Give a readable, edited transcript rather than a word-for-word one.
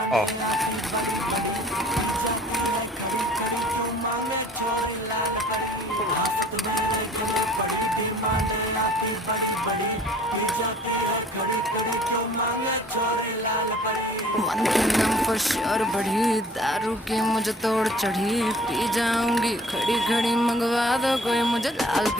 Oh. One thing I'm for sure बढ़ी दारू की मुझे तोड़ चढ़ी पी जाऊंगी खड़ी खड़ी मंगवा दो कोई मुझे लाल